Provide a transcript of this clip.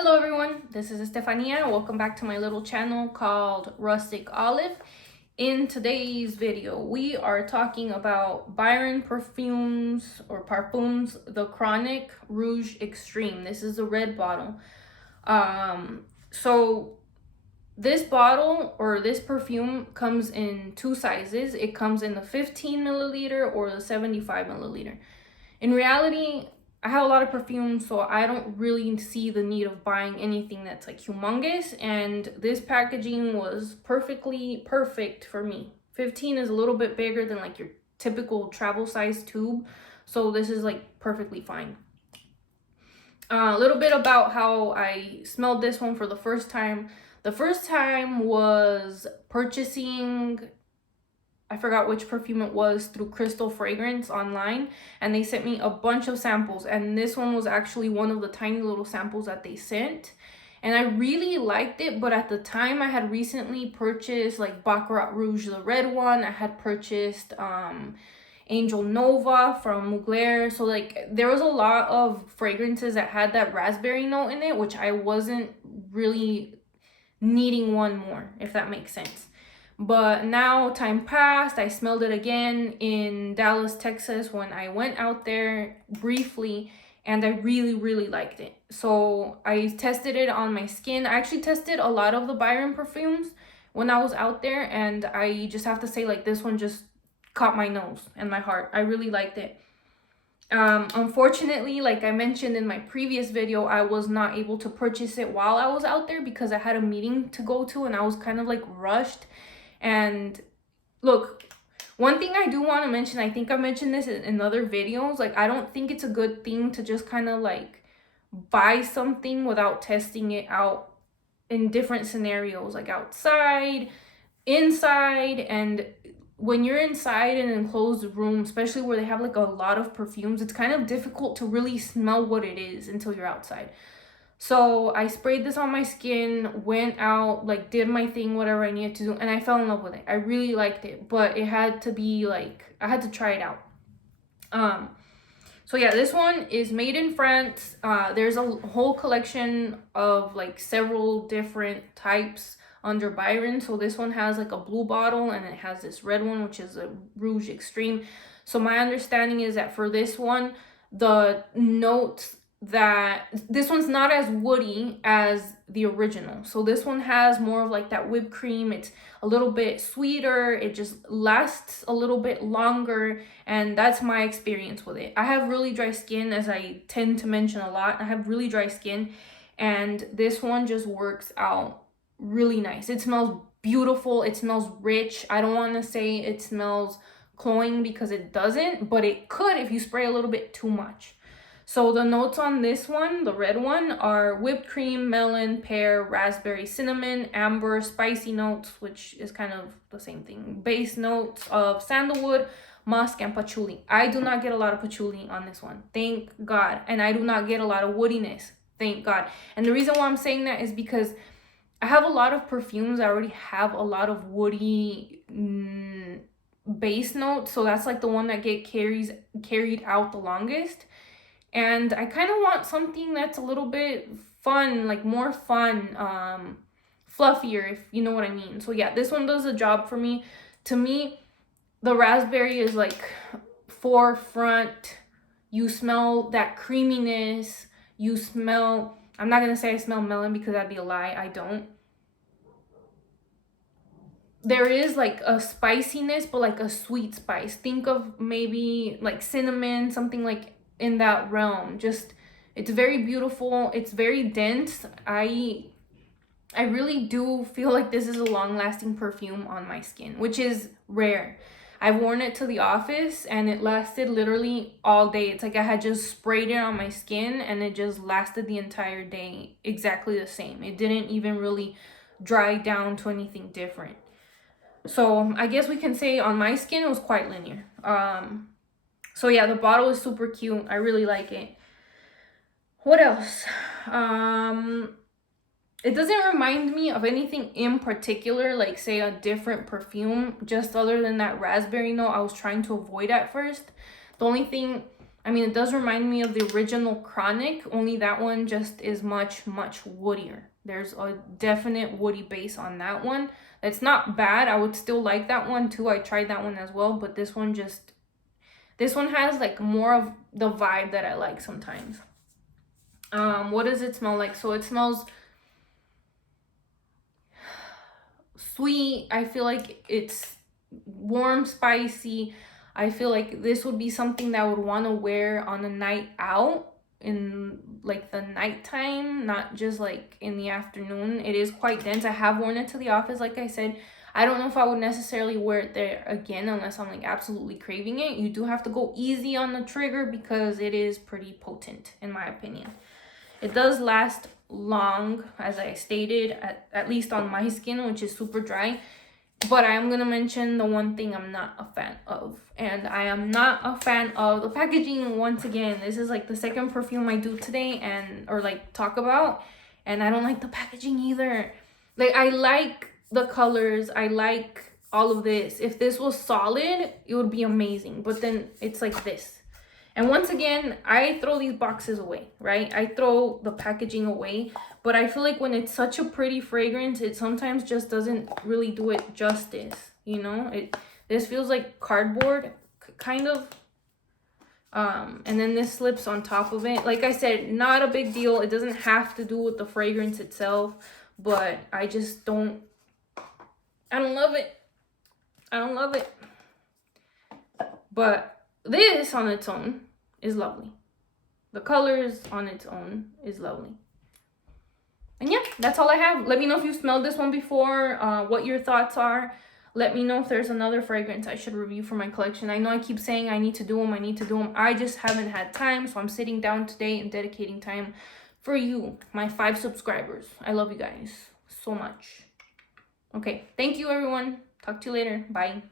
Hello everyone, this is Estefania. Welcome back to my little channel called Rustic Olive. In today's video, we are talking about Byron Parfums the Chronic Rouge Extreme. This is the red bottle. So this bottle or this perfume comes in two sizes. It comes in the 15 milliliter or the 75 milliliter. In reality, I have a lot of perfumes, so I don't really see the need of buying anything that's like humongous, and this packaging was perfectly perfect for me. 15 is a little bit bigger than like your typical travel size tube, so this is like perfectly fine. A little bit about how I smelled this one for the first time. The first time was purchasing, I forgot which perfume it was, through Crystal Fragrance online, and they sent me a bunch of samples, and this one was actually one of the tiny little samples that they sent, and I really liked it. But at the time, I had recently purchased like Baccarat Rouge, the red one. I had purchased Angel Nova from Mugler, so like there was a lot of fragrances that had that raspberry note in it, which I wasn't really needing one more, if that makes sense. But now time passed, I smelled it again in Dallas, Texas when I went out there briefly, and I really liked it. So I tested it on my skin. I actually tested a lot of the Byron perfumes when I was out there, and I just have to say, like, this one just caught my nose and my heart. I really liked it. Unfortunately, like I mentioned in my previous video, I was not able to purchase it while I was out there because I had a meeting to go to and I was kind of like rushed. And look, one thing I do want to mention, I think I mentioned this in other videos, like I don't think it's a good thing to just kind of like buy something without testing it out in different scenarios, like outside, inside. And when you're inside an enclosed room, especially where they have like a lot of perfumes, it's kind of difficult to really smell what it is until you're outside. So I sprayed this on my skin, went out, like did my thing, whatever I needed to do, and I fell in love with it. I really liked it, but it had to be like, I had to try it out. So yeah, this one is made in France. There's a whole collection of like several different types under Byron. So this one has like a blue bottle, and it has this red one, which is a Rouge Extreme. So my understanding is that for this one, the notes that this one's not as woody as the original. So this one has more of like that whipped cream. It's a little bit sweeter. It just lasts a little bit longer, and that's my experience with it. I have really dry skin, as I tend to mention a lot. I have really dry skin, and this one just works out really nice. It smells beautiful. It smells rich. I don't want to say it smells cloying because it doesn't, but it could if you spray a little bit too much. So the notes on this one, the red one, are whipped cream, melon, pear, raspberry, cinnamon, amber, spicy notes, which is kind of the same thing. Base notes of sandalwood, musk, and patchouli. I do not get a lot of patchouli on this one, thank God. And I do not get a lot of woodiness, thank God. And the reason why I'm saying that is because I have a lot of perfumes that already have a lot of woody base notes. So that's like the one that get carried out the longest. And I kind of want something that's a little bit fun, like more fun, fluffier, if you know what I mean. So yeah, this one does a job for me. To me, the raspberry is like forefront. You smell that creaminess. You smell, I'm not going to say I smell melon because that'd be a lie. I don't. There is like a spiciness, but like a sweet spice. Think of maybe like cinnamon, something like in that realm. Just, it's very beautiful. It's very dense. I really do feel like this is a long-lasting perfume on my skin, which is rare. I've worn it to the office and it lasted literally all day. It's like I had just sprayed it on my skin and it just lasted the entire day exactly the same. It didn't even really dry down to anything different. So I guess we can say on my skin it was quite linear. So yeah, the bottle is super cute. I really like it. What else? It doesn't remind me of anything in particular, like say a different perfume, just other than that raspberry note I was trying to avoid at first. The only thing I mean, it does remind me of the original Chronic, only that one just is much, much woodier. There's a definite woody base on that one. It's not bad. I would still like that one too. I tried that one as well, but this one has like more of the vibe that I like sometimes. What does it smell like? So it smells sweet. I feel like it's warm, spicy. I feel like this would be something that I would want to wear on a night out in like the nighttime, not just like in the afternoon. It is quite dense. I have worn it to the office, like I said. I don't know if I would necessarily wear it there again unless I'm like absolutely craving it. You do have to go easy on the trigger because it is pretty potent in my opinion. It does last long, as I stated, at least on my skin, which is super dry. But I am going to mention the one thing I'm not a fan of. And I am not a fan of the packaging. Once again, this is like the second perfume I do today or like talk about. And I don't like the packaging either. Like, I like the colors. I like all of this. If this was solid, it would be amazing. But then it's like this. And once again, I throw these boxes away, right? I throw the packaging away. But I feel like when it's such a pretty fragrance, it sometimes just doesn't really do it justice, you know? This feels like cardboard, kind of. And then this slips on top of it. Like I said, not a big deal. It doesn't have to do with the fragrance itself. But I just don't... I don't love it. I don't love it. But this on its own is lovely. The colors on its own is lovely. And yeah, that's all I have. Let me know if you've smelled this one before, what your thoughts are. Let me know if there's another fragrance I should review for my collection. I know I keep saying I need to do them. I just haven't had time, so I'm sitting down today and dedicating time for you, my 5 subscribers. I love you guys so much. Okay, thank you everyone. Talk to you later. Bye.